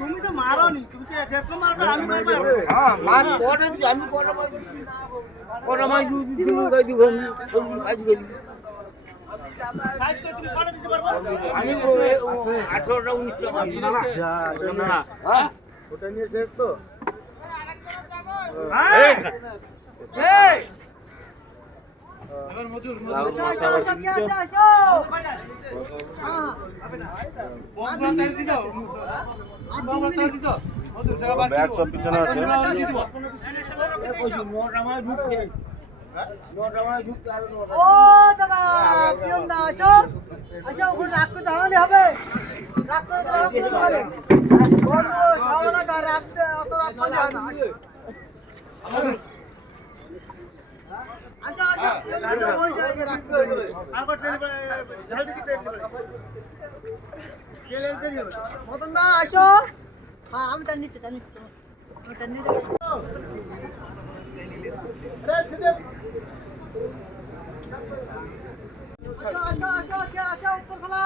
তুমি তো মারোনি, তুমি কি যেরকম মারবে আমি মারবো। হ্যাঁ মাছ কটা দিই আমি কটা মাছ দিই গাই দিব সাইজ করি সাইজ করে তুমি কটা দিতে পারবো? আমি 18টা 19টা মাছ না হ্যাঁ ওটা নিয়ে শেষ তো। এই এই ব্যাগ সব পিছনে আছে। ও দাদা পিয়ন দা আসো আসো ওখানে রাগ করে দাঁড়ালে হবে রাগ করে দাঁড়ালে হবে বন্ধু সামনে গা রাখতে অত রাগ করলে হবে না আসো আসো আসো ওই জায়গায় রাগ করে আবার ট্রেন জলদি কি ট্রেন গেলে দেরি হবে। মতন দা আসো হ্যাঁ আমি টান নিচ্ছি তুমি টান নিয়ে যাও আসো আসো আসো আসো উত্তর খোলা